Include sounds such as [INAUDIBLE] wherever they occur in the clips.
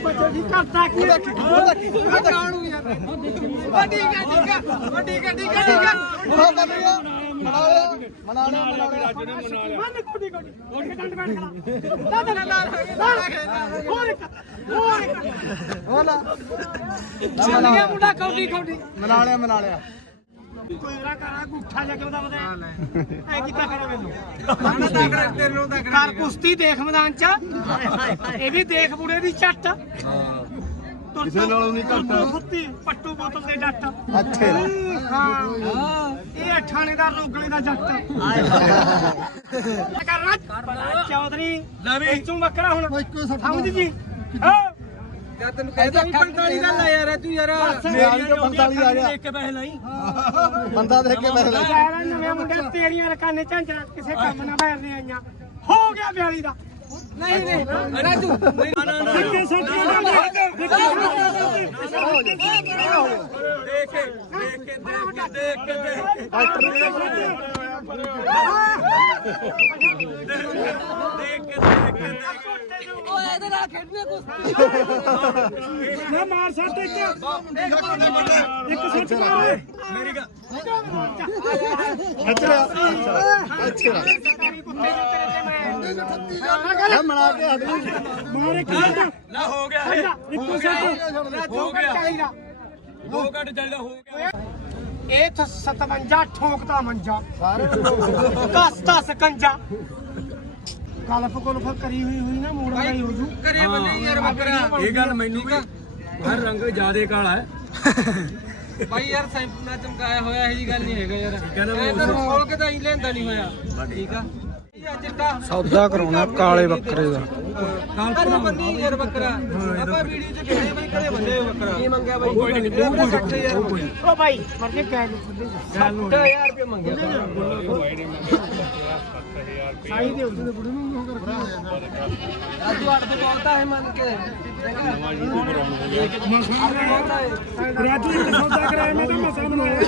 ਬੱਚੇ ਦੀ ਕਰਦਾ ਕੀ ਹੈ? ਕਾਣੂ ਯਾਰ ਵੱਡੀ ਗੱਡੀ ਕਾ ਵੱਡੀ ਗੱਡੀ ਕਾ ਠੀਕ ਆ ਮਨਾ ਲਿਆ ਮਨਾ ਲਿਆ ਮਨਾ ਲਿਆ ਮਨਾ ਲਿਆ ਮੰਨ ਕੁੜੀ ਕੁੜੀ ਉਹ ਡੰਡ ਬੈਠ ਖੜਾ। ਨਾ ਨਾ ਨਾ ਹੋਰ ਇੱਕ ਹੋਰ ਇੱਕ। ਹੋਲਾ ਚੱਲ ਗਿਆ ਮੁੰਡਾ ਕੌਡੀ ਕੌਡੀ। ਮਨਾ ਲਿਆ ਮਨਾ ਲਿਆ। ਕੋਈ ਰਾ ਕਰਾ ਗੁੱਠਾ ਜਾ ਕੇ ਉਹਦਾ ਬਤਾ ਐ ਕੀਤਾ ਕਰਾ ਮੈਨੂੰ। ਨਾ ਤਗੜਾ ਤੈਨੂੰ ਤਗੜਾ ਕਰ ਕੁਸ਼ਤੀ ਦੇਖ ਮੈਦਾਨ ਚ। ਇਹ ਵੀ ਦੇਖ ਬੁੜੇ ਦੀ ਝੱਟ ਕਿਸੇ ਨਾਲੋਂ ਨਹੀਂ ਘੱਟ। ਪੱਟੂ ਬੋਤਲ ਦੇ ਅੱਛੇ। ਹਾਂ। ਇਹ ਰੋਗਲੇ ਦਾ ਜੱਟ। ਕਰਨਾ। ਚੌਧਰੀ ਇਹ ਚੋਂ ਬੱਕਰਾ ਹੁਣ। ਸਮਝ ਜੀ ਹਾਂ। ਜਾਂ ਤੈਨੂੰ ਕਹਿੰਦਾ 45 ਦਾ ਲੈ ਯਾਰ। ਤੂੰ ਯਾਰ ਮੇਰੀ ਤੋਂ 45 ਆ ਗਿਆ ਦੇਖ ਕੇ ਪੈਸੇ ਲਈ। ਬੰਦਾ ਦੇਖ ਕੇ ਪੈਸੇ ਲੈ ਯਾਰ ਨਵੇਂ ਮੁੰਡੇ ਤੇਰੀਆਂ ਰਕਾਨੇ ਝਾਂਜਰਾਂ ਕਿਸੇ ਕੰਮ ਨਾ ਬੈਰਨੇ ਆਈਆਂ। ਹੋ ਗਿਆ 42 ਦਾ। ਨਹੀਂ ਨਹੀਂ ਰਾਜੂ ਸੱਚੇ ਸੱਚੇ ਦੇਖ ਦੇਖ ਕੇ ਦੇਖ ਕੇ ਦੇਖ ਕੇ। ਓਏ ਇਹਦੇ ਨਾਲ ਖੇਡਨੇ ਕੁਸ਼ਤੀ ਨਾ ਮਾਰ ਸੱਟ ਇੱਕ ਇੱਕ ਸੱਟ ਮਾਰ ਮੇਰੀ ਗੱਲ ਅੱਛਾ ਅੱਛਾ ਇਹ ਮਨਾ ਕੇ ਗਈ ਮਾਰ ਸੱਟ ਨਾ ਹੋ ਗਿਆ ਇੱਕੋ ਸੱਟ ਹੋ ਗਿਆ 2 ਘੰਟੇ ਚੱਲਦਾ ਹੋ ਗਿਆ ਇਹ ਤਾਂ 57 ਠੋਕਦਾ ਮੰਜਾ ਦਸ ਦਸ ਕੰਜਾ ਗਲਫ ਗੁਲਫ ਕਰੀ ਹੋਈ ਹੋਈ ਨਾ ਮੋੜ ਗਈ ਹੋ ਜੂ। ਕਰੇ ਬੰਦੇ ਯਾਰ ਬੱਕਰਾ। ਇਹ ਗੱਲ ਮੈਨੂੰ ਵੀ ਹਰ ਰੰਗ ਜਿਆਦੇ ਕਾਲਾ ਹੈ। ਭਾਈ ਯਾਰ ਸੈਂਪੂ ਨਾਲ ਚਮਕਾਇਆ ਹੋਇਆ ਇਹ ਜੀ ਗੱਲ ਨਹੀਂ ਹੈਗਾ ਯਾਰ। ਇਹ ਤਾਂ ਖੋਲ ਕੇ ਤਾਂ ਹੀ ਲੈਂਦਾ ਨਹੀਂ ਹੋਇਆ। ਠੀਕ ਆ। ਸੌਦਾ ਕਰਾਉਣਾ ਕਾਲੇ ਬੱਕਰੇ ਦਾ। ਕਰੇ ਬੰਨੀ ਯਾਰ ਬੱਕਰਾ। ਆਪਾਂ ਵੀਡੀਓ ਚ ਕਹਿੰਦੇ ਬਈ ਕਰੇ ਬੰਦੇ ਹੋਏ ਬੱਕਰਾ। ਕੀ ਮੰਗਿਆ ਬਾਈ? ਕੋਈ ਨਹੀਂ 60000 ਓ ਭਾਈ ਮਰ ਕੇ ਕਹਿ ਦੇ। 60000 ਰੁਪਏ ਮੰਗਿਆ। ਸਾਈ ਦੇ ਉਹਦੇ ਬੁੜੇ ਨੂੰ ਅੱਜ ਵਾਰ ਤੋਂ ਬੋਲਦਾ ਹੈ ਮੰਨ ਕੇ ਰਾਜੂ ਇੱਕ ਸੌਦਾ ਕਰਾਇਆ ਮੈਂ ਤਾਂ ਮਸਾ ਬਣਾਇਆ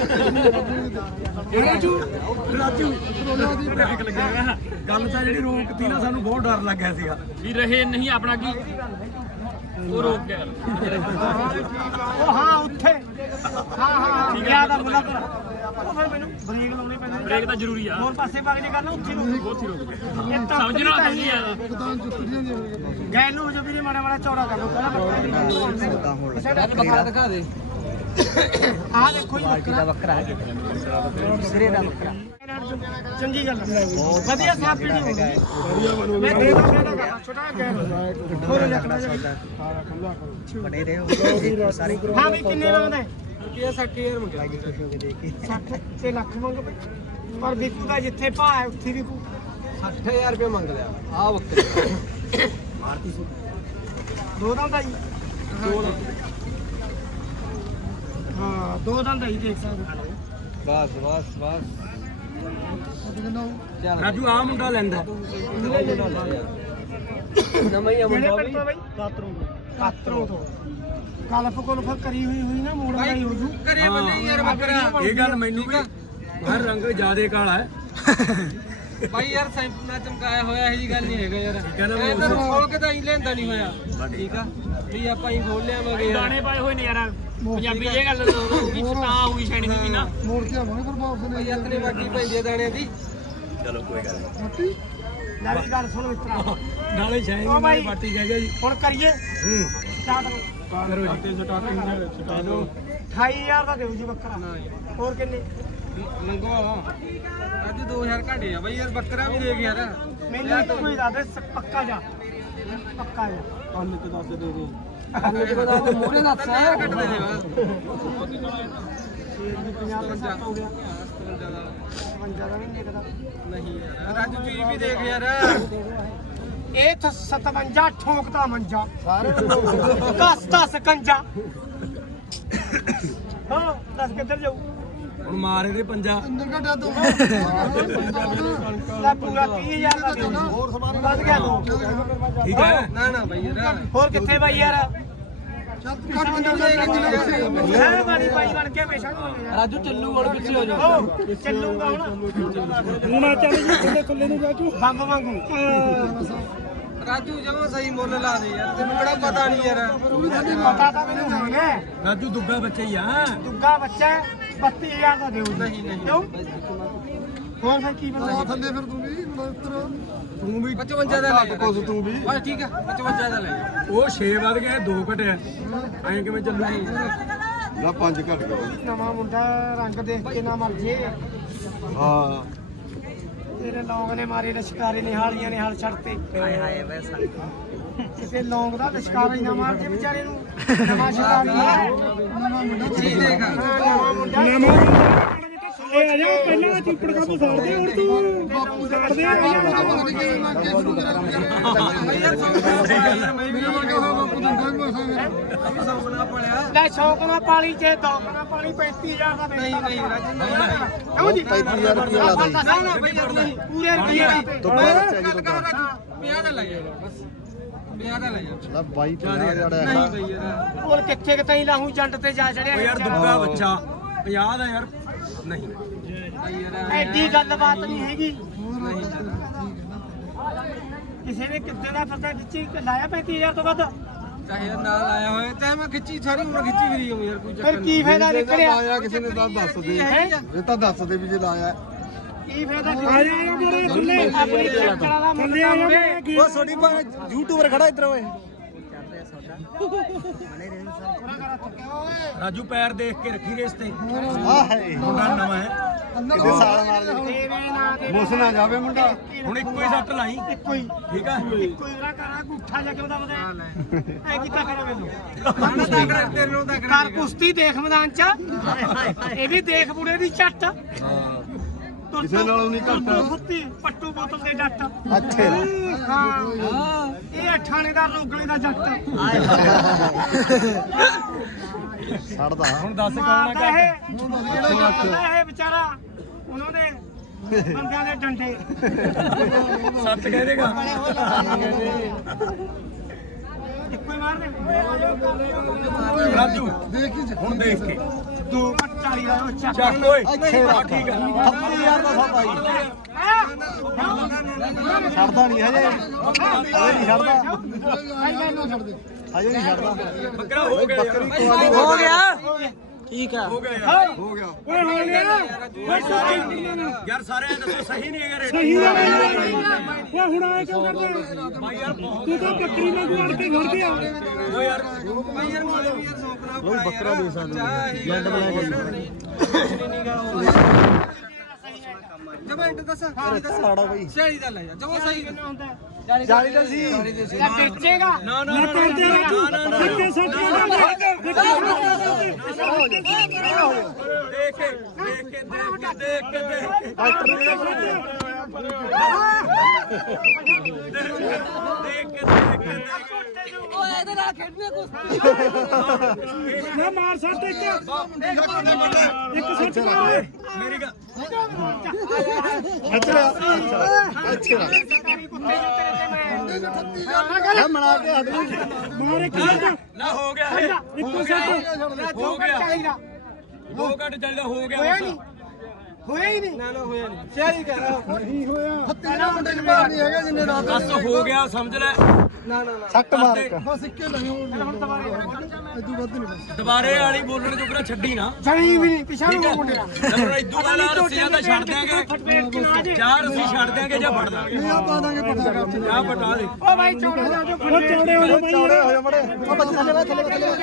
ਰਾਜੂ ਰਾਜੂ ਗੱਲ ਤਾਂ ਜਿਹੜੀ ਰੋਕਤੀ ਨਾ ਸਾਨੂੰ ਬਹੁਤ ਡਰ ਲੱਗਿਆ ਸੀਗਾ ਵੀ ਰਹੇ ਨਹੀਂ ਆਪਣਾ ਕੀ? ਉਹ ਰੋਕ ਗਿਆ। ਉਹ ਹਾਂ ਉੱਥੇ। ਹਾਂ ਹਾਂ ਗਿਆ ਦਾ ਮੁਲਾ ਕਰ ਉਹ ਫਿਰ ਮੈਨੂੰ ਬ੍ਰੇਕ ਲਾਉਣੀ ਪੈਂਦੀ ਬ੍ਰੇਕ ਤਾਂ ਜ਼ਰੂਰੀ ਆ। ਹੋਰ ਪਾਸੇ ਵਗ ਨਹੀਂ ਕਰਨਾ ਉੱਥੇ ਰੁਕ। ਉੱਥੇ ਰੁਕ। ਗਿਆ ਇਹ ਤਾਂ ਸਮਝਣਾ ਤਾਂ ਨਹੀਂ ਆ। ਗੈ ਨੂੰ ਜੋ ਵੀਰੇ ਮਾੜਾ ਮਾੜਾ ਚੌੜਾ ਕਰ ਲੋ ਪਹਿਲਾਂ ਬੱਕਰਾ ਦਿਖਾ ਦੇ। ਆ ਦੇਖੋ ਜੀ ਬੱਕਰਾ ਬੱਕਰਾ ਸਿਰੇ ਦਾ ਬੱਕਰਾ ਚੰਗੀ ਗੱਲ। ਵਧੀਆ ਸਾਫ਼ ਪੀਣੀ ਹੋ ਗਈ ਮੈਂ ਦੇ ਦਾ ਦੇ ਦਾ ਛੋਟਾ ਗੈਰ ਹੋਰ ਬੜੇ ਰਹੇ। ਸਾਰੇ ਹਾਂ ਵੀ ਕਿੰਨੇ ਹੈ? ਰੁਪਿਆ 60000 ਮੰਗਿਆ 60 ਤੇ ਲੱਖ ਮੰਗ ਪਏ। ਪਰ ਵਿਕੂ ਦਾ ਜਿੱਥੇ ਭਾਅ ਹੈ ਉੱਥੇ ਵਿਕੂ। 60000 ਰੁਪਏ ਮੰਗ ਲਿਆ। ਆ ਬੱਕਰੇ ਦੋ ਦੰਦ ਆਈ ਹਾਂ ਦੋ ਦੰਦ ਆਈ ਦੇਖ ਸਕਦੇ ਹੋ। ਬਸ ਬਸ ਬਸ। ਰਾਜੂ ਆ ਮੁੰਡਾ ਲੈਂਦਾ। ਨਵਾਂ ਹੀ ਆ ਕਿਹੜੇ ਮੁੰਡਾ ਪਿੰਡ ਬਈ? ਤੋਂ। ਕਾਤਰੋਂ ਕਾਤਰੋਂ ਤੋਂ। ਗਲਫ ਗੁਲਫ ਕਰੀ ਹੋਈ ਹੋਈ ਨਾ ਮੋੜ ਗਈ ਹੋ ਜੂ ਕਰੇ ਬੰਦੇ ਯਾਰ ਬੱਕਰਾ। ਇਹ ਗੱਲ ਮੈਨੂੰ ਵੀ ਹਰ ਰੰਗ ਜਿਆਦੇ ਕਾਲਾ ਹੈ। ਭਾਈ ਯਾਰ ਸੈਂਪੂ ਨਾਲ ਚਮਕਾਇਆ ਹੋਇਆ ਇਹ ਜੀ ਗੱਲ ਨਹੀਂ ਹੈਗਾ ਯਾਰ। ਨਾ ਇਹ ਤਾਂ ਖੋਲ ਕੇ ਤਾਂ ਹੀ ਲੈਂਦਾ ਨਹੀਂ ਹੋਇਆ। ਠੀਕ ਆ? ਵੀ ਆਪਾਂ ਹੀ ਖੋਲ ਲਿਆਵਾਂਗੇ ਯਾਰ। ਦਾਣੇ ਪਾਏ ਹੋਏ ਨੇ ਯਾਰ। ਪੰਜਾਬੀ ਇਹ ਗੱਲ ਵੀ ਤਾਂ ਹੋਈ ਸ਼ੈਣੀ ਦੀ ਵੀ ਨਾ। ਮੋੜ ਕੇ ਆਵਾਂਗੇ ਪਰ ਬਾਪ ਭਾਈ ਆਪਣੇ ਬਾਕੀ ਪੈਂਦੀ ਆ ਦਾਣਿਆਂ ਦੀ। ਲੈ ਵੀ ਗੱਲ ਸੁਣੋ ਇਤਰਾ ਨਾਲੇ ਸ਼ਾਇਦ। ਬਾਟੀ ਕਹਿ ਗਿਆ ਜੀ। ਹੁਣ ਕਰੀਏ। ਹੂੰ। ਸਟਾਰਟ ਕਰੋ ਜੀ। ਸਟਾਰਟਿੰਗ ਸਟਾਰਟੋ 28000 ਦਾ ਦਿਓ ਜੀ ਬੱਕਰਾ। ਹੋਰ ਕਿੰਨੇ? ਮੰਗੋ। ਅੱਜ 2000 ਘਟੇ ਆ ਬਾਈ ਯਾਰ ਬੱਕਰਾ ਵੀ ਦੇਖ ਯਾਰ। ਮੈਨੂੰ ਤਾਂ ਕੋਈ ਦੱਸ ਦੇ ਪੱਕਾ ਜਾ। ਪੱਕਾ ਜਾ। ਅੰਨ ਤੇ ਦੱਸ ਦੇ ਦੇ। ਦੇ ਮੂਹਰੇ ਦੱਸ। ਘਟ ਦੇ ਸ਼ੇਰ ਵੀ 50 ਦਾ ਸੱਤ ਹੋ ਗਿਆ। 55 ਦਾ। ਵੀ ਨਹੀਂ ਨਿਕਦਾ ਨਹੀਂ ਯਾਰ ਰਾਜੂ ਚੀਜ਼ ਵੀ ਦੇਖ ਯਾਰ। ਇਹ ਤਾਂ 57 ਠੋਕਦਾ ਮੰਜਾ। ਸਾਰੇ ਦਸ ਦਸ ਕੰਜਾ ਹਾਂ ਦਸ ਕਿੱਧਰ ਜਾਊ? ਹੁਣ ਮਾਰ ਇਹਦੇ ਪੰਜਾ। ਅੰਦਰ ਘਟਿਆ ਤੂੰ। ਲੈ ਪੂਰਾ 30000 ਦਾ ਦਿਓ ਹੋਰ ਸਮਾਨ ਵੱਧ ਗਿਆ ਦੋ ਠੀਕ ਹੈ। ਨਾ ਨਾ ਬਾਈ ਯਾਰ। ਹੋਰ ਕਿੱਥੇ ਬਾਈ ਯਾਰ? ਘੱਟ। ਰਾਜੂ ਚੱਲੂ ਵੜ ਪਿੱਛੇ ਹੋ ਜਾ। ਚੱਲੂਗਾ ਹੁਣ। ਹੁਣ ਚੱਲ ਜੀ ਖੁੱਲੇ ਖੁੱਲੇ ਨੂੰ ਜਾਜੂ ਬੰਬ ਵਾਂਗੂ। ਰਾਜੂ ਜਮਾ ਸਹੀ ਮੁੱਲ ਲਾ ਦੇ ਯਾਰ ਤੈਨੂੰ ਕਿਹੜਾ ਪਤਾ ਨਹੀਂ ਯਾਰ। ਪਤਾ ਤਾਂ ਮੈਨੂੰ ਹੁਣ ਹੈ ਰਾਜੂ ਦੁੱਗਾ ਬੱਚਾ ਹੀ ਆ। ਦੁੱਗਾ ਬੱਚਾ ਹੈ, 32000 ਦਾ ਦੇਉ ਨਹੀਂ ਨਹੀਂ। ਕਿਉਂ? ਹੋਰ ਫਿਰ ਕੀ ਬੰਦਾ ਥੱਲੇ ਫਿਰ ਤੂੰ ਵੀ ਤੂੰ ਵੀ 55 ਦਾ ਲੈ। ਕੁਝ ਤੂੰ ਵੀ। ਬਸ ਠੀਕ ਆ 55 ਦਾ ਲੈ। ਉਹ 6 ਵੱਧ ਗਏ 2 ਘਟਿਆ ਐਂ ਕਿਵੇਂ ਚੱਲੂ? ਨਾ ਪੰਜ ਘਟ ਗਏ ਨਵਾਂ ਮੁੰਡਾ ਰੰਗ ਦੇਖ ਕੇ ਨਾ ਮਰ ਜੇ। ਹਾਂ। ਤੇਰੇ ਲੌਂਗ ਨੇ ਮਾਰੇ ਲਸ਼ਕਾਰੇ ਨੇ ਹਾਲੀਆਂ ਨੇ ਹਲ ਛੱਡਤੇ। ਹਾਏ ਹਾਏ ਵੈਸਾ ਕਿਸੇ ਲੌਂਗ ਦਾ ਲਸ਼ਕਾਰਾ ਹੀ ਨਾ ਮਾਰ ਜੇ ਵਿਚਾਰੇ ਨੂੰ। ਨਵਾਂ ਸ਼ਿਕਾਰੀ ਹੈ ਨਵਾਂ ਮੁੰਡਾ ਜੀ ਦੇਖ ਨਵਾਂ ਮੁੰਡਾ ਇਹ ਆ ਜਾ ਪਹਿਲਾਂ ਚੁੱਪੜ ਕਾ ਬਸਾੜਦੇ ਹੁਣ ਤੂੰ ਬਾਪੂ ਦੇ ਕਰਦੇ ਆ ਬਈ ਯਾਰ ਸੌ ਯਾਰ ਮੈਂ ਵੀ ਨਾ ਮੰਗਿਆ ਹੋਇਆ ਬਾਪੂ ਤੋਂ ਸੌ ਨਾ ਪੜਿਆ ਲੈ ਸ਼ੌਕ ਨਾਲ ਪਾਲੀ ਚ ਦੋ ਨਾ ਪਾਲੀ 35000 ਦਾ ਨਹੀਂ ਨਹੀਂ ਰਾਜੂ ਨਹੀਂ। ਕਿਉਂ ਜੀ? 35000 ਰੁਪਇਆ ਲਾ ਦੇ। ਨਾ ਨਾ ਬਈ ਯਾਰ ਨਹੀਂ ਪੂਰੇ ਰੁਪਏ ਦਾ ਤੋਂ ਬਾਅਦ ਚਾਹੀਦਾ ਗੱਲ ਕਰ ਰਾਜੂ। 50 ਦਾ ਲੈ ਜਾ ਬਸ। 50 ਦਾ ਲੈ ਬਾਈ ਪੰਜਾਹ ਜੜਾ ਨਹੀਂ ਬਈ ਯਾਰ ਹੋਰ ਕਿੱਥੇ ਕਿਤੇ ਹੀ ਲਾਹੂ ਜੰਟ ਤੇ ਜਾ ਚੜਿਆ ਯਾਰ ਦੁੱਗਾ ਬੱਚਾ। 50 ਦਾ ਯਾਰ ਨਹੀਂ। ਐਡੀ ਗੱਲਬਾਤ ਨਹੀਂ ਹੈਗੀ। ਕਿਸੇ ਨੇ ਕਿੱਦੇ ਦਾ ਪਤਾ ਖਿੱਚੀ ਲਾਇਆ 35000 ਤੋਂ ਵੱਧ? ਚਾਹੇ ਨਾਲ ਆਇਆ ਹੋਇਆ ਤੇ ਮੈਂ ਖਿੱਚੀ ਸਾਰੀ ਉਮਰ ਖਿੱਚੀ ਫਿਰੀ ਹਾਂ ਯਾਰ ਕੋਈ ਚੱਕਰ ਫਿਰ ਕੀ ਫਾਇਦਾ ਨਿਕਲਿਆ? ਲਾਇਆ ਕਿਸੇ ਨੇ ਤਾਂ ਦੱਸ ਦੇ? ਇਹ ਤਾਂ ਦੱਸ ਦੇ ਵੀ ਜੇ ਲਾਇਆ। ਕੀ ਫਾਇਦਾ ਆ ਜਾ ਮੇਰੇ ਥੱਲੇ ਆਪਣੀ ਚੱਕਰਾਂ ਦਾ ਮੁੰਡਾ ਉਹ ਛੋਟੀ ਪਾ ਯੂਟਿਊਬਰ ਖੜਾ ਇੱਧਰ ਓਏ। [LAUGHS] ਰਾਜੂ ਪੈਰ ਦੇਖ ਕੇ ਰੱਖੀ ਰੇਸ ਤੇ। ਆ ਹੈ ਮੁੰਡਾ ਨਵਾਂ ਹੈ। ਕਿਤੇ ਸਾਲ ਮਾਰ ਦੇ। ਨਾਂ ਦੇ ਮੁਸ ਨਾ ਜਾਵੇ ਮੁੰਡਾ। ਹੁਣ ਇੱਕੋ ਹੀ ਸੱਟ ਲਾਈ। ਇੱਕੋ ਹੀ। ਠੀਕ ਆ? ਇੱਕੋ ਹੀ ਰਾ ਕਰਾ ਗੁੱਠਾ ਜਾ ਕੇ ਉਹਦਾ ਵਧਿਆ ਐ ਕੀਤਾ ਕਰਾਂ ਮੈਨੂੰ। ਨਾ ਤਗੜਾ ਤੇਰੇ ਨੂੰ ਤਗੜਾ ਕਰ ਕੁਸ਼ਤੀ ਦੇਖ ਮੈਦਾਨ ਚ। ਇਹ ਵੀ ਦੇਖ ਬੁੜੇ ਦੀ ਚੱਟ ਕਿਸੇ ਨਾਲੋਂ ਨਹੀਂ ਘੱਟ। ਪੱਟੂ ਬੋਤਲ ਦੇ ਜੱਟ ਅੱਛੇ। ਹਾਂ। ਇਹ ਠਾਣੇਦਾਰ ਰੋਗਲੇ ਦਾ ਜੱਟ। ਛੱਡਦਾ ਹੁਣ ਦੱਸ ਕੌਣ ਆ ਇਹ। ਇਹ ਵਿਚਾਰਾ ਉਹਨਾਂ ਦੇ ਬੰਦਿਆਂ ਦੇ ਡੰਡੇ। ਸੱਤ ਕਹਿ ਦੇਗਾ। ਇੱਕੋ ਹੀ ਮਾਰਦੇ ਰਾਜੂ ਹੁਣ ਦੇਖ ਕੇ। ਘੱਟ 40 ਦਾ ਚੱਕ ਓਏ। ਇੱਥੇ ਰੱਖ। ਠੀਕ ਆ ਥੱਪੀ ਯਾਰ ਦਾ ਸੌਦਾ ਹੀ ਛੱਡਦਾ ਨਹੀਂ ਹਜੇ ਹਜੇ ਨਹੀਂ ਛੱਡਦਾ। ਹਜੇ ਨਹੀਂ ਛੱਡਦਾ। ਬੱਕਰਾ ਹੋ ਗਿਆ ਹੋ ਗਿਆ। ਠੀਕ ਆ। ਹੋ ਗਿਆ ਯਾਰ। ਹੋ। ਗਿਆ। ਓਏ ਹੋ ਗਿਆ ਯਾਰ ਸਾਰੇ ਦੱਸੋ ਸਹੀ ਨਹੀਂ ਹੈਗਾ ਰੇਟ। ਸਹੀ ਆ ਓਏ ਹੁਣ ਆਏ ਕਿਉਂ ਕਰਦੇ ਬਾਈ ਯਾਰ ਬਹੁਤ ਤੂੰ ਤਾਂ ਬੱਕਰੀ ਵਾਂਗੂ ਅੜ ਕੇ ਖੜ ਗਿਆ ਓ ਯਾਰ ਬਈ ਯਾਰ ਮੁੱਲ ਵੀ ਯਾਰ ਸੌਕਣਾ ਉਹ ਬੱਕਰਾ ਦੇ ਸਾਨੂੰ ਜੈਂਟ ਬਣਾ ਕੇ ਜਮਾ ਇੰਟ ਦੱਸ ਹਾਂ ਦੱਸ ਸਾੜਾ ਬਈ 40 ਦਾ ਲੈ ਜਾ ਜਮਾ ਸਹੀ ਹੁੰਦਾ 40 ਦਾ ਸੀ ਇਹ ਵੇਚੇਗਾ ਨਾ ਨਾ ਨਾ ਨਾ ਨਾ ਨਾ ਸਿੱਕੇ ਸੱਟ ਦੇਖ ਕੇ ਦੇਖ ਕੇ ਦੇਖ ਕੇ ਦੇਖ ਕੇ ਦੇਖ ਕੇ ਡਾਕਟਰ ਨੇ ਦੇਖ ਕੇ ਦੇਖ ਕੇ ਨਾ ਮਾਰ ਸੱਟ ਇੱਕ। ਇੱਕ ਸੱਟ ਮਾਰ। ਮੇਰੀ ਗੱਲ ਅੱਛਾ। ਅੱਛਾ। ਇਹ ਮਨਾ ਕੇ ਹਟ ਗਈ ਮਾਰ ਇੱਕ ਸੱਟ ਨਾ ਹੋ ਗਿਆ ਇਹ। ਇੱਕੋ ਸੱਟ ਹੋ ਗਿਆ। ਚਾਹੀਦਾ ਦੋ ਘੰਟੇ ਚੱਲਦਾ ਹੋ ਗਿਆ ਹੋਇਆ ਬਸ। ਨਹੀਂ। ਹੋਇਆ ਹੀ ਨਹੀਂ। ਨਾ ਨਾ ਹੋਇਆ ਨਹੀਂ। 40 ਕਰ ਨਹੀਂ ਹੋਇਆ। ਹੱਤੇ ਮੁੰਡੇ ਨੂੰ ਮਾਰ ਨਹੀਂ ਹੈਗਾ ਜਿੰਨੇ ਰਾਤ ਬਸ ਹੋ ਗਿਆ ਸਮਝ ਲੈ। ਨਾ ਨਾ ਨਾ। ਸੱਟ ਮਾਰ ਇੱਕ। ਬਸ ਇੱਕੇ ਨਹੀਂ ਹੁਣ ਦੁਬਾਰੇ ਇਦੋਂ ਵੱਧ ਨਹੀਂ ਬਸ। ਦੁਬਾਰੇ ਵਾਲੀ ਬੋਲਣ ਜੋਗਰਾ ਛੱਡੀ ਨਾ। ਜਣੀ ਵੀ ਨਹੀਂ ਪਿਛਾ ਠੀਕ ਨੂੰ ਹੈ ਮੁੰਡਿਆ ਜਦੋਂ ਇਦੋਂ ਬਾਅਦ ਆ ਰੱਸੀਆਂ ਤਾਂ ਛੱਡ ਦਿਆਂਗੇ। ਫਟਵੇਰ ਕਿ ਨਾ ਜੇ ਚਾਰ ਅਸੀਂ ਛੱਡ ਦਿਆਂਗੇ ਜਾਂ ਫੜ ਦਾਂਗੇ ਇਹ ਆ ਪਾ ਦਾਂਗੇ ਪਤਾ ਕਰ ਜਾਂ ਪਟਾ ਦੇ। ਓ ਭਾਈ ਚੌੜੇ ਹੋ ਜਾਓ ਚੌੜੇ ਹੋ ਜਾਓ ਚੌੜੇ ਹੋਏ ਮੜੇ। ਆ ਬੱਚੇ ਥੱਲੇ ਵਾ, ਥੱਲੇ ਵਾ, ਥੱਲੇ ਵਾ।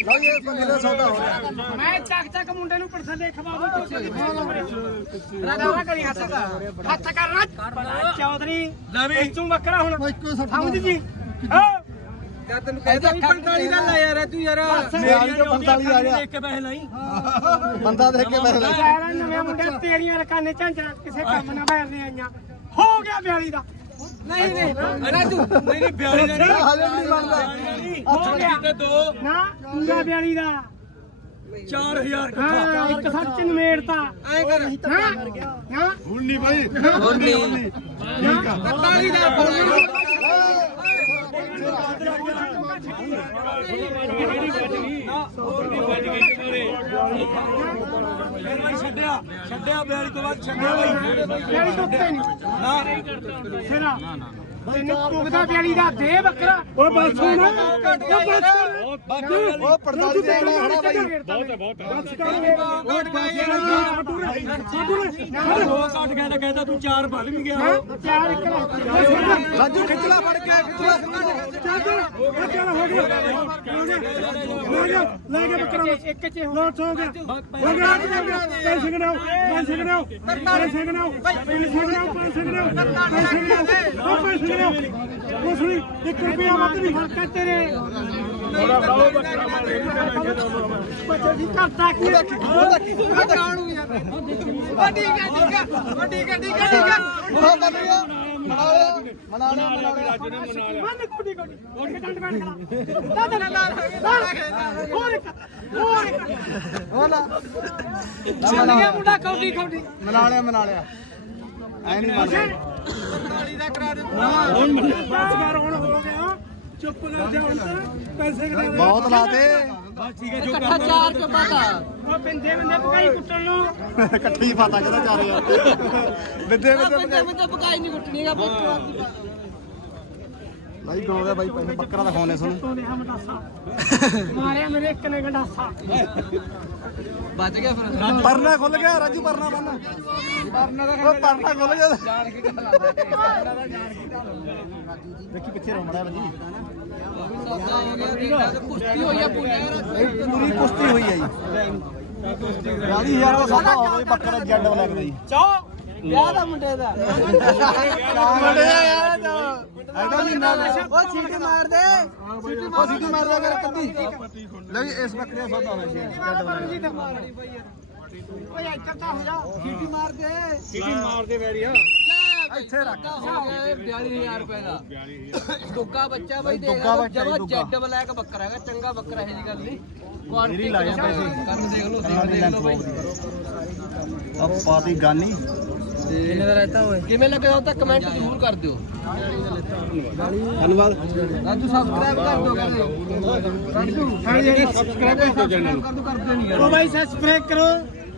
ਲਓ ਜੀ, ਇਹ ਬੰਦੇ ਦਾ ਸੌਦਾ ਹੋ ਗਿਆ। ਮੈਂ ਚੱਕ ਚੱਕ ਮੁੰਡੇ ਨੂੰ ਪਰਸਾ ਦੇ ਖਵਾਉਂ ਤੁਸੀਂ ਦਿਖਾਉਣਾ ਰਾਜਾ ਕਰੀ ਹੱਥ। ਹੱਥ ਕਰਨਾ ਚੌਧਰੀ ਲੈ ਵੀ। ਤੂੰ ਬੱਕਰਾ ਹੁਣ। ਇੱਕੋ ਸਮਝ ਜੀ ਹਾਂ ਯਾਰ ਤੈਨੂੰ ਕਹਿੰਦਾ 45 ਦਾ ਲੈ ਯਾਰ ਤੂੰ ਯਾਰ। ਮੇਰੀ ਤੋਂ 45 ਆ ਗਿਆ। ਦੇਖ ਕੇ ਪੈਸੇ ਲਈ। ਬੰਦਾ ਦੇਖ ਕੇ ਪੈਸੇ ਲੈ ਯਾਰ ਨਵੇਂ ਮੁੰਡੇ ਤੇਰੀਆਂ ਰਕਾਨੇ ਝਾਂਜਰਾਂ ਕਿਸੇ ਕੰਮ ਨਾ ਬੈਰਦੇ ਆਈਆਂ। ਹੋ ਗਿਆ 42 ਦਾ। ਨਹੀਂ ਨਹੀਂ। ਰਾਜੂ ਨਹੀਂ ਨਹੀਂ 42 ਦਾ ਨਹੀਂ। ਹਜੇ ਵੀ ਨਹੀਂ ਬਣਦਾ। ਹੋ ਗਿਆ। ਤੇ ਦੋ। ਨਾ ਪੂਰਾ 42 ਦਾ। 4000 ਹਾਂ ਇੱਕ ਸੱਚ ਨਮੇੜਤਾ ਐ ਕਰ। ਹਾਂ ਹਾਂ। ਹੁਣ ਨਹੀਂ ਬਾਈ। ਹੁਣ ਨਹੀਂ। ਹੁਣ ਨਹੀਂ। ਠੀਕ ਆ। 45 ਦਾ। ਫਿਰ ਮੈਂ ਛੱਡਿਆ ਛੱਡਿਆ 42 ਤੋਂ ਬਾਅਦ ਛੱਡਿਆ। ਬਾਈ ਯਾਰੀ ਤੋਂ ਉੱਤੇ ਨਹੀਂ ਨਾ। ਸਿਰਾ ਤੈਨੂੰ ਪੁਗਦਾ ਪਿਆਲੀ ਦਾ ਦੇ ਬੱਕਰਾ। ਓਏ ਬਸ ਸੁਣ ਓ ਬਸ ਉਹ 45 ਦੇ ਖੜਾ ਖੜਾ ਬਾਈ। ਬਹੁਤ ਬਹੁਤ ਦੋ ਕੱਟ ਗਿਆ ਤਾਂ ਕਹਿੰਦਾ ਤੂੰ ਚਾਰ ਭੰਨ ਵੀ ਗਿਆ। ਚਾਰ ਇੱਕ ਰਾਜੂ ਖਿੱਚਲਾ ਫੜ ਕੇ ਖਿੱਚਲਾ ਲੈ ਗਿਆ ਬੱਕਰਾ ਇੱਕ ਚ ਲੋਟ ਹੋ ਗਿਆ। ਹੋ ਗਿਆ ਪੈਸੇ ਗਣਾਓ ਪੈਸੇ ਗਣਾਓ ਪੈਸੇ ਗਣਾਓ ਪੈਸੇ ਗਣਾਓ ਪੈਸੇ ਗਣਾਓ ਪੈਸੇ ਗਣਾਓ ਉਹ ਪੈਸੇ ਗਣਾਓ ਉਹ ਸੁਣੀ 1 ਰੁਪਿਆ ਵੱਧ ਨਹੀਂ ਹਰਕਤ ਤੇਰੇ। ਬੱਚੇ ਦੀ ਕੀ ਕਰ ਲਿਆ ਮਨਾ ਲਿਆ ਮਨਾ ਲਿਆ ਮਨਾ ਲਿਆ। ਮੰਨ ਕੋਡੀ ਕੋਡੀ ਹੋਰ ਕਿ ਡੰਡ ਬੈਠ ਖੜਾ ਦਾਦਾ ਨਾਲ ਹੋਰ ਇੱਕ ਹੋਰ ਇੱਕ। ਉਹ ਲਾ ਚੱਲ ਗਿਆ ਮੁੰਡਾ ਕੌਡੀ ਕੌਡੀ। ਮਨਾ ਲਿਆ ਮਨਾ ਲਿਆ। ਐ ਨਹੀਂ ਮੰਨਦਾ ਬਸ ਕਰ ਹੁਣ ਹੋ ਗਿਆ ਚੁੱਪ ਕਰ ਜਾ ਹੁਣ ਤਾਂ ਪੈਸੇ ਕਿਹਦੇ ਬਹੁਤ ਲਾਤੇ ਇਕੱਠਾ ਚਾਰ ਚ ਪਤਾ ਉਹ ਪਿੰਦੇ ਬੰਦੇ ਪਕਾਈ ਕੁੱਟਣ ਨੂੰ। ਇਕੱਠੇ ਹੀ ਫਾਤਾ ਕਿਹਦਾ ਚਾਰੇ ਯਾਰ ਬਿੱਦੇ ਬਿੱਦੇ ਬੰਦੇ ਬੰਦੇ ਪਕਾਈ ਨਹੀਂ ਕੁੱਟਣੀ ਹੈਗਾ ਬਾਈ ਗਾਉਂਦਾ ਬਾਈ ਪਹਿਲਾਂ ਬੱਕਰਾ ਦਿਖਾਉਣੇ ਸੁਣ ਤੋਂ ਲਿਆ ਮਟਾਸਾ ਮਾਰਿਆ ਮੇਰੇ ਇੱਕ ਨੇ ਗੰਡਾਸਾ। ਬਚ ਗਿਆ ਫਿਰ। ਪਰਨਾ ਖੁੱਲ ਗਿਆ ਰਾਜੂ ਪਰਨਾ ਬੰਨ। ਪਰਨਾ ਦਾ ਉਹ ਪਰਨਾ ਖੁੱਲ ਗਿਆ। ਦੇਖੀ ਪਿੱਛੇ ਰੋਮੜਾ ਬੱਜੀ ਸੌਦਾ ਹੋ ਗਿਆ ਦੇਖਦਾ ਤੇ ਕੁਸ਼ਤੀ ਹੋਈ ਆ ਪੂਰੀ। ਕੁਸ਼ਤੀ ਹੋਈ ਹੈ ਜੀ। ਯਾਦੀ ਯਾਰ ਦਾ ਸੌਦਾ ਹੋ ਗਿਆ ਬੱਕਰਾ ਜੈਡ ਬਲੈਕ ਦਾ ਜੀ। ਚੋ ਵਿਆਹ ਦਾ ਮੁੰਡੇ ਦਾ। ਮੁੰਡੇ ਦਾ ਯਾਰ ਇਹਦਾ ਮਹੀਨਾ ਉਹ ਸੀਟੀ ਮਾਰ ਦੇ ਉਹ ਸਿੱਧੂ ਮਾਰਦਾ। ਕਰ ਕੱਦੀ ਲੈ ਵੀ ਇਸ ਬੱਕਰੇ ਦਾ ਸੌਦਾ ਹੋਇਆ ਜੀ। ਜੈਡ ਬਲੈਕ ਓਏ ਇੱਧਰ ਤਾਂ ਹੋ ਜਾ। ਸੀਟੀ ਮਾਰ ਦੇ ਸਿੱਧੀ ਮਾਰ ਦੇ ਵੈਰੀਆ ਇੱਥੇ ਰੱਖ। ਹੋ ਗਿਆ 42000 ਰੁਪਏ ਦਾ। ਦੁੱਗਾ ਬੱਚਾ ਬਈ ਦੇਖ ਦੁੱਗਾ ਲਓ ਬੱਚਾ ਜੀ, ਜਮਾ ਦੁੱਗਾ। ਜੈਡ ਬਲੈਕ ਬੱਕਰਾ ਹੈਗਾ ਚੰਗਾ ਬੱਕਰਾ ਹੈ ਜੀ ਗੱਲ ਨਹੀਂ। ਕੁਆਲਿਟੀ ਦੇਖ ਲਓ ਦੇਖ ਦੇਖ ਲਓ ਬਈ। ਆ ਪਾਤੀ ਗਾਨੀ। ਕਿੰਨੇ ਦਾ ਰਹਿਤਾ ਹੋਏ ਕਿਵੇਂ ਲੱਗਦਾ ਉਹ ਤਾਂ ਕਮੈਂਟ ਜ਼ਰੂਰ ਕਰ ਦਿਓ। ਧੰਨਵਾਦ। ਰਾਜੂ ਸਬਸਕ੍ਰਾਈਬ ਕਰ ਦਿਓ ਰਾਜੂ ਹਾਂਜੀ ਸਬਸਕ੍ਰਾਈਬ ਕਰ ਦਿਓ ਕਰ ਦਿਓ ਕਰਦੇ ਨਹੀਂ ਉਹ ਬਾਈ ਸਬਸਕ੍ਰਾਈਬ ਕਰੋ।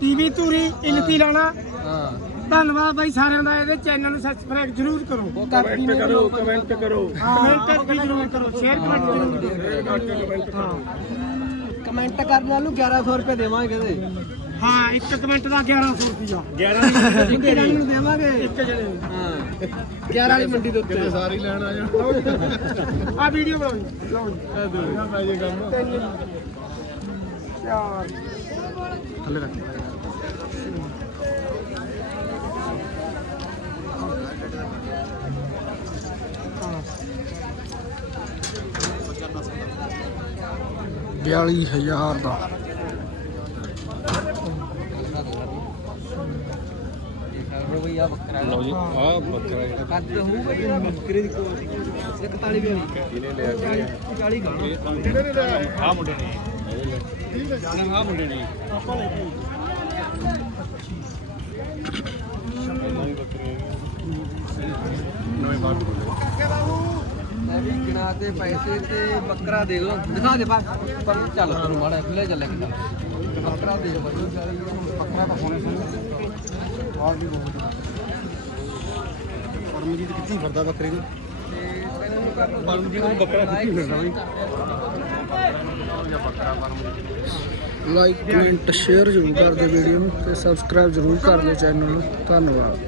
ਟੀਵੀ ਧੂਰੀ ਇਲਤੀ ਲਾਣਾ। ਹਾਂ। ਧੰਨਵਾਦ ਬਾਈ ਸਾਰਿਆਂ ਦਾ ਇਹਦੇ ਚੈਨਲ ਨੂੰ ਸਬਸਕ੍ਰਾਈਬ ਜ਼ਰੂਰ ਕਰੋ। ਉਹ ਕਾਪੀ ਨੇ ਕਰੋ ਕਮੈਂਟ ਕਰੋ। ਕਮੈਂਟ ਵੀ ਜ਼ਰੂਰ ਕਰੋ। ਸ਼ੇਅਰ ਕਮੈਂਟ ਜ਼ਰੂਰ ਹਾਂ। ਕਮੈਂਟ ਕਰਨ ਵਾਲ ਨੂੰ 1100 ਰੁਪਏ ਦੇਵਾਂਗੇ ਇਹਦੇ ਹਾਂ ਇੱਕ ਕਮੈਂਟ ਦਾ 1100 ਰੁਪਿਆ 11 ਇੱਕ ਜਣੇ ਨੂੰ ਦੇਵਾਂਗੇ। ਇੱਕ ਜਣੇ ਨੂੰ। ਹਾਂ। 11 ਵਾਲੀ ਮੰਡੀ ਦੇ ਉੱਤੇ। ਸਾਰੀ ਲੈਣ ਆ ਜਾ ਆ ਵੀਡੀਓ ਬਣਾਓ ਜੀ। ਲਓ ਜੀ। ਤਿੰਨ ਚਾਰ। ਥੱਲੇ ਰੱਖ। ਬਿਆਲੀ ਹਜ਼ਾਰ ਦਾ। ਬਈ ਆ ਬੱਕਰਾ ਲਓ ਜੀ ਆ ਬੱਕਰਾ ਕੱਦ ਹੋਊਗਾ ਜਿਹੜਾ ਬੱਕਰੇ ਦੀ ਕੋਲ 41 ਵੀ ਇਹਨੇ ਲਿਆ 40 ਗਾਣਾ। ਆ ਮੁੰਡੇ ਨੇ ਆ ਮੁੰਡੇ ਨੇ। ਨਵੇਂ ਬਾਤ ਮੈਂ ਵੀ ਗਿਣਾ ਤੇ ਪੈਸੇ ਤੇ ਬੱਕਰਾ ਦੇਖ ਲਓ। ਦਿਖਾ ਦੇ ਬਸ। ਪਰ ਚੱਲ ਤੈਨੂੰ ਮਾੜਾ ਖੁੱਲੇ ਚੱਲੇ। ਕਿਤਾ ਬੱਕਰਾ ਦੇਖ ਬਈ। ਬੱਕਰਾ ਤਾਂ ਹੋਣੇ ਸੁਣ ਆਹ ਵੀ ਬਹੁਤ ਪਰਮਜੀਤ ਕਿੱਥੇ ਫਿਰਦਾ ਬੱਕਰੇ ਨੂੰ? ਪਰਮਜੀਤ ਨੂੰ ਬੱਕਰਾ ਕਿੱਥੇ ਫਿਰਦਾ ਲਾਈਕ ਕਮੈਂਟ ਸ਼ੇਅਰ ਜ਼ਰੂਰ ਕਰ ਦਿਓ ਵੀਡੀਓ ਨੂੰ ਤੇ ਸਬਸਕ੍ਰਾਈਬ ਜ਼ਰੂਰ ਕਰ ਦਿਓ ਚੈਨਲ ਨੂੰ। ਧੰਨਵਾਦ।